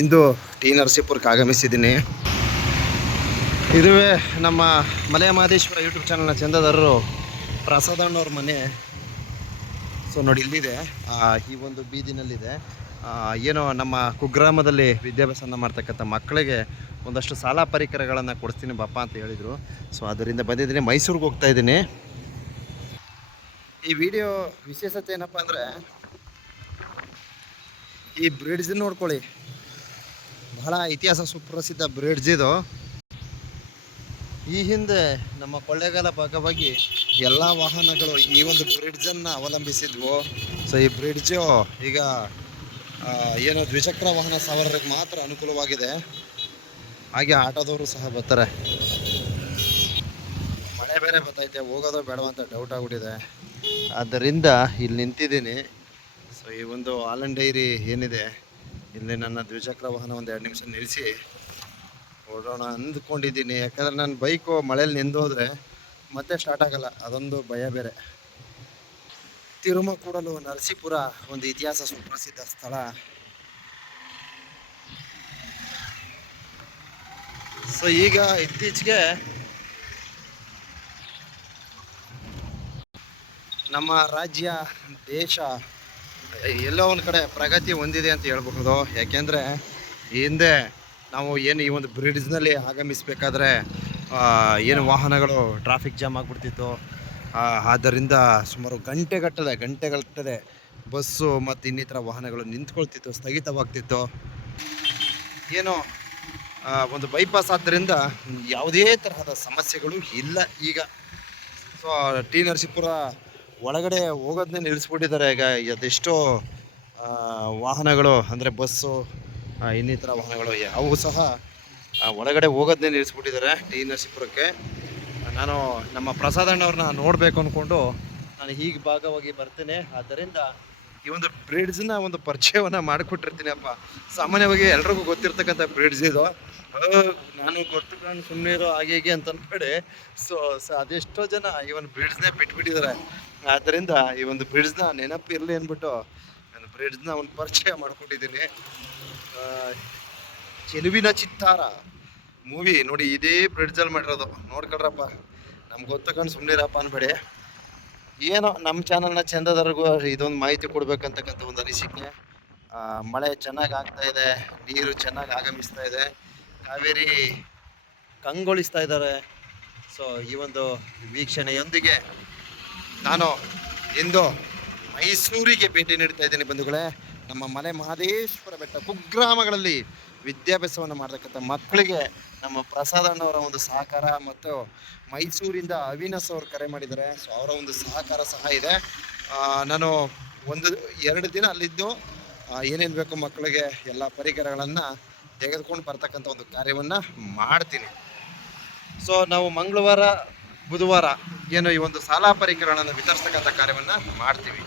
ಇಂದು T ನರಸೀಪುರಕ್ಕೆ ಆಗಮಿಸಿದ್ದೀನಿ. ಇದುವೇ ನಮ್ಮ Male Mahadeshwara YouTube ಚಾನಲ್ನ ಚಂದದಾರರು ಪ್ರಸಾದಣ್ಣವ್ರ ಮನೆ. ಸೊ ನೋಡಿ, ಇಲ್ಲಿದೆ. ಈ ಒಂದು ಬೀದಿನಲ್ಲಿದೆ. ಏನೋ ನಮ್ಮ ಕುಗ್ರಾಮದಲ್ಲಿ ವಿದ್ಯಾಭ್ಯಾಸನ ಮಾಡ್ತಕ್ಕಂಥ ಮಕ್ಕಳಿಗೆ ಒಂದಷ್ಟು ಸಾಲ ಪರಿಕರಗಳನ್ನು ಕೊಡಿಸ್ತೀನಿ ಬಾಪ ಅಂತ ಹೇಳಿದರು. ಸೊ ಅದರಿಂದ ಬಂದಿದ್ದೀನಿ. ಮೈಸೂರಿಗೆ ಹೋಗ್ತಾ ಇದ್ದೀನಿ. ಈ ವಿಡಿಯೋ ವಿಶೇಷತೆ ಏನಪ್ಪ ಅಂದರೆ ಈ ಬ್ರಿಡ್ಜ್ ನೋಡ್ಕೊಳ್ಳಿ. ಬಹಳ ಇತಿಹಾಸ ಸುಪ್ರಸಿದ್ಧ ಬ್ರಿಡ್ಜ್ ಇದು. ಈ ಹಿಂದೆ ನಮ್ಮ ಕೊಳ್ಳೇಗಾಲ ಭಾಗವಾಗಿ ಎಲ್ಲ ವಾಹನಗಳು ಈ ಒಂದು ಬ್ರಿಡ್ಜನ್ನು ಅವಲಂಬಿಸಿದ್ವು. ಸೊ ಈ ಬ್ರಿಡ್ಜು ಈಗ ಏನು ದ್ವಿಚಕ್ರ ವಾಹನ ಸವಾರರಿಗೆ ಮಾತ್ರ ಅನುಕೂಲವಾಗಿದೆ. ಹಾಗೆ ಆಟೋದವರು ಸಹ ಬರ್ತಾರೆ. ಮಳೆ ಬೇರೆ ಬರ್ತೈತೆ, ಹೋಗೋದೋ ಬೇಡವಂತ ಡೌಟ್ ಆಗ್ಬಿಟ್ಟಿದೆ. ಆದ್ದರಿಂದ ಇಲ್ಲಿ ನಿಂತಿದ್ದೀನಿ. ಈ ಒಂದು ಆಲನ್ ಡೈರಿ ಏನಿದೆ? ಇಲ್ಲಿ ನನ್ನ ದ್ವಿಚಕ್ರ ವಾಹನ ಒಂದು ಎರಡು ನಿಮಿಷ ನಿಲ್ಲಿಸಿ ಓಡೋಣ ಅಂದ್ಕೊಂಡಿದ್ದೀನಿ. ಯಾಕಂದ್ರೆ ನನ್ನ ಬೈಕು ಮಳೇಲಿ ನೆಂದೋದ್ರೆ ಮತ್ತೆ ಸ್ಟಾರ್ಟ್ ಆಗಲ್ಲ. ಅದೊಂದು ಭಯ ಬೇರೆ. ತಿರುಮಕೂಡಲು ನರಸೀಪುರ ಒಂದು ಇತಿಹಾಸ ಸುಪ್ರಸಿದ್ಧ ಸ್ಥಳ. ಸೊ ಈಗ ಇತ್ತೀಚೆಗೆ ನಮ್ಮ ರಾಜ್ಯ, ದೇಶ ಎಲ್ಲೋ ಒಂದು ಕಡೆ ಪ್ರಗತಿ ಹೊಂದಿದೆ ಅಂತ ಹೇಳ್ಬಹುದು. ಯಾಕೆಂದರೆ ಹಿಂದೆ ನಾವು ಏನು ಈ ಒಂದು ಬ್ರಿಡ್ಜ್ನಲ್ಲಿ ಆಗಮಿಸಬೇಕಾದ್ರೆ ಏನು ವಾಹನಗಳು ಟ್ರಾಫಿಕ್ ಜಾಮ್ ಆಗಿಬಿಡ್ತಿತ್ತು. ಆದ್ದರಿಂದ ಸುಮಾರು ಗಂಟೆಗಟ್ಟಲೆ ಗಂಟೆಗಟ್ಟಲೆ ಬಸ್ಸು ಮತ್ತು ಇನ್ನಿತರ ವಾಹನಗಳು ನಿಂತ್ಕೊಳ್ತಿತ್ತು, ಸ್ಥಗಿತವಾಗ್ತಿತ್ತು. ಏನು ಒಂದು ಬೈಪಾಸ್ ಆದ್ದರಿಂದ ಯಾವುದೇ ತರಹದ ಸಮಸ್ಯೆಗಳು ಇಲ್ಲ ಈಗ. ಸೊ ಟಿ ನರಸೀಪುರ ಒಳಗಡೆ ಹೋಗೋದನ್ನೇ ನಿಲ್ಲಿಸ್ಬಿಟ್ಟಿದ್ದಾರೆ. ಈಗ ಅದೆಷ್ಟೋ ವಾಹನಗಳು, ಅಂದರೆ ಬಸ್ಸು ಇನ್ನಿತರ ವಾಹನಗಳು ಅವು ಸಹ ಒಳಗಡೆ ಹೋಗೋದನ್ನೇ ನಿಲ್ಲಿಸ್ಬಿಟ್ಟಿದ್ದಾರೆ ಟಿ ನರಸೀಪುರಕ್ಕೆ. ನಾನು ನಮ್ಮ ಪ್ರಸಾದಣ್ಣವ್ರನ್ನ ನೋಡಬೇಕು ಅಂದ್ಕೊಂಡು ನಾನು ಹೀಗೆ ಭಾಗವಾಗಿ ಬರ್ತೇನೆ. ಆದ್ದರಿಂದ ಈ ಒಂದು ಬ್ರಿಡ್ಜ್ನ ಒಂದು ಪರಿಚಯವನ್ನು ಮಾಡಿಕೊಟ್ಟಿರ್ತೀನಿ ಅಪ್ಪ. ಸಾಮಾನ್ಯವಾಗಿ ಎಲ್ರಿಗೂ ಗೊತ್ತಿರ್ತಕ್ಕಂಥ ಬ್ರಿಡ್ಜ್ ಇದು. ನಾನು ಗೊತ್ತು ನಾನು ಸುಮ್ಮನೆ ಇರೋ ಹಾಗೆ ಹೀಗೆ ಅಂತ ಅನ್ಬೇಡಿ. ಸೊ ಸೊ ಅದೆಷ್ಟೋ ಜನ ಈ ಒಂದು ಬ್ರಿಡ್ಜ್ನೇ ಬಿಟ್ಬಿಟ್ಟಿದ್ದಾರೆ ಆದ್ದರಿಂದ ಈ ಒಂದು ಬ್ರಿಡ್ಜ್ನ ನೆನಪು ಇರಲಿ ಅಂದ್ಬಿಟ್ಟು ನಾನು ಬ್ರಿಡ್ಜ್ನ ಒಂದು ಪರಿಚಯ ಮಾಡ್ಕೊಂಡಿದ್ದೀನಿ ಚೆಲುವಿನ ಚಿತ್ತಾರ ಮೂವಿ ನೋಡಿ, ಇದೇ ಬ್ರಿಡ್ಜಲ್ಲಿ ಮಾಡಿರೋದು. ನೋಡ್ಕೊಳ್ರಪ್ಪ. ನಮ್ಗೆ ಗೊತ್ತಕೊಂಡು ಸುಮ್ಮನಿರಪ್ಪ ಅನ್ಬೇಡಿ. ಏನೋ ನಮ್ಮ ಚಾನಲ್ನ ಚಂದದವರೆಗೂ ಇದೊಂದು ಮಾಹಿತಿ ಕೊಡ್ಬೇಕಂತಕ್ಕಂಥ ಒಂದು ಅನಿಸಿಕೆ. ಮಳೆ ಚೆನ್ನಾಗಿ ಆಗ್ತಾ ಇದೆ, ನೀರು ಚೆನ್ನಾಗಿ ಆಗಮಿಸ್ತಾ ಇದೆ. ಕಾವೇರಿ ಕಂಗೊಳಿಸ್ತಾ ಇದ್ದಾರೆ. ಸೊ ಈ ಒಂದು ವೀಕ್ಷಣೆಯೊಂದಿಗೆ ನಾನು ಇಂದು ಮೈಸೂರಿಗೆ ಭೇಟಿ ನೀಡ್ತಾ ಇದ್ದೀನಿ ಬಂಧುಗಳೇ. ನಮ್ಮ ಮಲೆ ಮಹದೇಶ್ವರ ಬೆಟ್ಟ ಕುಗ್ರಾಮಗಳಲ್ಲಿ ವಿದ್ಯಾಭ್ಯಾಸವನ್ನು ಮಾಡತಕ್ಕಂಥ ಮಕ್ಕಳಿಗೆ ನಮ್ಮ ಪ್ರಸಾದಣ್ಣವರ ಒಂದು ಸಹಕಾರ ಮತ್ತು ಮೈಸೂರಿಂದ ಅವಿನಾಶ್ ಅವರು ಕರೆ ಮಾಡಿದ್ದಾರೆ. ಸೊ ಅವರ ಒಂದು ಸಹಕಾರ ಸಹ ಇದೆ. ನಾನು ಒಂದು ಎರಡು ದಿನ ಅಲ್ಲಿದ್ದು ಏನೇನು ಬೇಕು ಮಕ್ಕಳಿಗೆ ಎಲ್ಲ ಪರಿಕರಗಳನ್ನು ತೆಗೆದುಕೊಂಡು ಬರ್ತಕ್ಕಂಥ ಒಂದು ಕಾರ್ಯವನ್ನು ಮಾಡ್ತೀನಿ. ಸೊ ನಾವು ಮಂಗಳವಾರ, ಬುಧವಾರ ಏನು ಈ ಒಂದು ಸಾಲ ಪರಿಕರಗಳನ್ನು ವಿತರಿಸ್ತಕ್ಕಂಥ ಕಾರ್ಯವನ್ನು ಮಾಡ್ತೀವಿ.